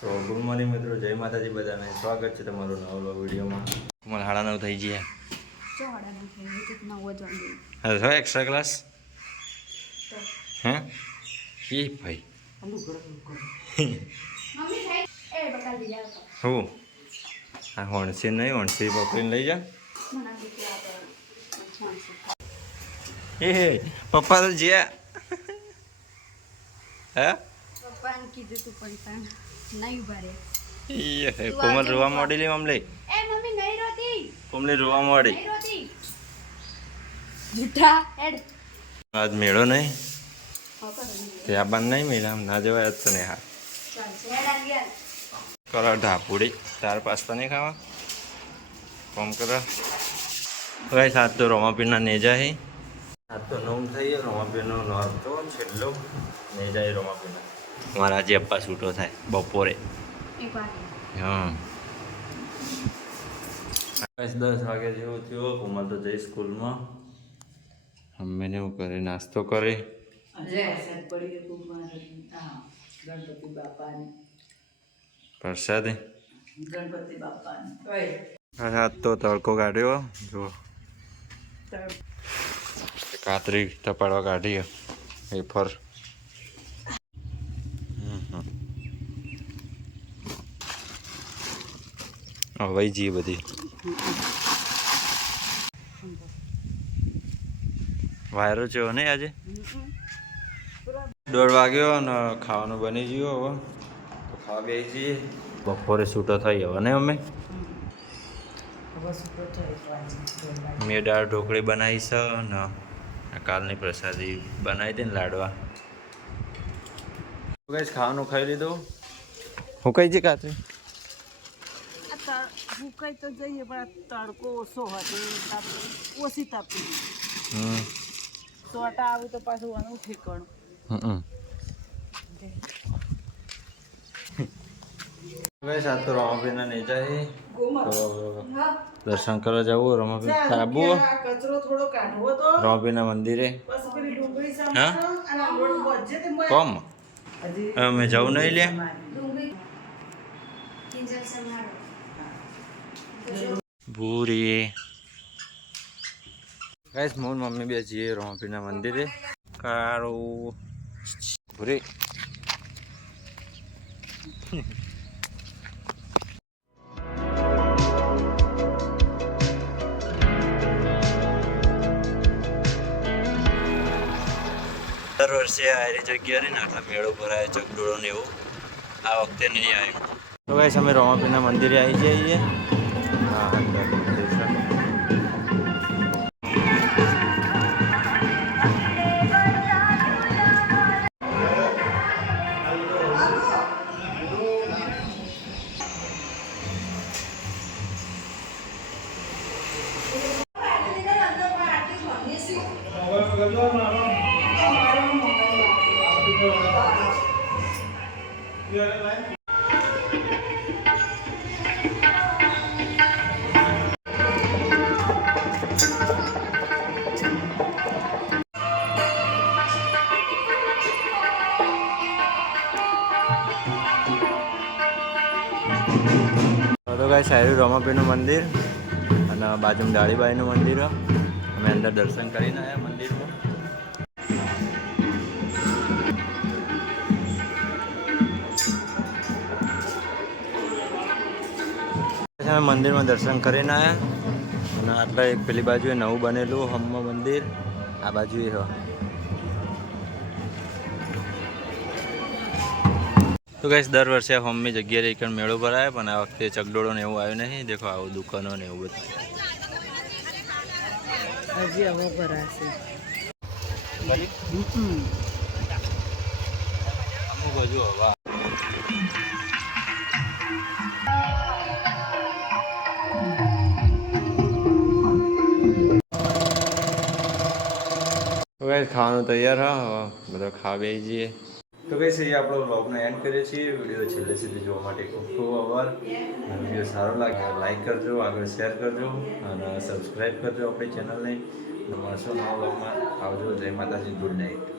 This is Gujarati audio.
તો ગુડ મોર્નિંગ મિત્રો, જય માતાજી બધાને. સ્વાગત છે તમારું નવા વિડીયોમાં. મને 9:30 થઈ ગયા. હવે એક્સ્ટ્રા ક્લાસ હે ઈ ભાઈ હું આ હોણસી નહીં, હોણસી પકડીને લઈ જા. એ પપ્પા તો જ્યાં હે પપ્પાને કીધું તું પણ નહીં ભરે. કોમલ રોવા માંડી લે મમલી. એ મમ્મી નહીં રોતી. કોમલી રોવા માંડી. નહીં રોતી. જૂઠા હેડ. આજ મેળો નહીં ત્યાં બાન નહીં મેળા ના જવાય જ તને. હા કરો ઢાપુડી ચાર પાસ્તા નહીં ખાવા કોમ કરો ભાઈ. સાત તો રોમાપીરના નેજા હે. સાત તો નોમ થઈ ગયો. રોમાપીરનો નોમ તો છેલ્લો નેજા એ રોમાપીરના. મારા જે અપ્પા છૂટો થાય બપોરે. હા 10 વાગે જેવો થયો. કોમલ તો જઈ સ્કૂલમાં. અમ્મીને એવું કરે નાસ્તો કરે. પ્રસાદ આજ તો તડકો કાઢ્યો. જો કાતરી ટપાડવા કાઢી વેફર. વહી જઈએ બધી વાયરો છે નહીં આજે. 1:30 વાગ્યો અને ખાવાનું બની ગયું. હવે તો ખાવા બેસી જઈએ. બપોરે છૂટો થઈ હવે ને અમે મેં દાળ ઢોકળી બનાવી છે ને કાલની પ્રસાદી બનાવી હતી ને લાડવા. કઈ ખાવાનું ખાઈ લીધું. હું કઈ છે કાતરી ભૂકાઈ તો જઈએ પણ તડકો ઓછો હતો ઓછી તાપી સોટા આવ્યું તો પાછું આનું ઠેકાણું. સાત તો રમાબીના નેજા છે તો દર્શન કરવા જવું. રમાબી આબુ કચરો થોડો કાઢવો તો રમાબીના મંદિરે. પછી પેલી ડુંગળી હા કોમ અમે જવું નહીં લે. ભૂરી ગાઈસ મોન મમ્મી બે જઈએ રમાપીના મંદિરે. કાળું ભૂરી દર વર્ષે આ જગ્યા રહી ને આટલા મેળો ભરાય ચકડોળો ને એવું. આ વખતે નહીં આવ્યું. તો ગાઈસ અમે રમાપીના મંદિરે આવી જઈએ. હા અંદર મંદિર છે. તો ગાઈસ સારું રમાપીરનું મંદિર અને બાજુમાં ડાળીબાઈનું મંદિર. અમે અંદર દર્શન કરીને આવ્યા મંદિરમાં. અમે મંદિરમાં દર્શન કરીને આવ્યા અને આટલા એક પેલી બાજુએ નવું બનેલું હમ્મ મંદિર. આ બાજુએ હો. તો ગાઈસ દર વર્ષે હોમની જગ્યાએ એક મેળો ભરાય પણ આ વખતે ચકડોળો ને એવું આવ્યું નહીં. દેખો આવું દુકાનો ને એવું બધું હજી હવે ભરાશે. અમુક હજુ હવા. તો ગાઈસ ખાવાનું તૈયાર હા. બધા ખાવા બેસી જઈએ. તો ગાઈસ એ આપણો વ્લોગનો એન્ડ કરીએ છીએ. વિડીયો છેલ્લે સુધી જોવા માટે ખૂબ ખૂબ આભાર. વિડીયો સારો લાગે લાઈક કરજો, આગળ શેર કરજો અને સબસ્ક્રાઈબ કરજો આપણી ચેનલને. મળશું નવા વ્લોગમાં. આવજો. જય માતાજી. Good night.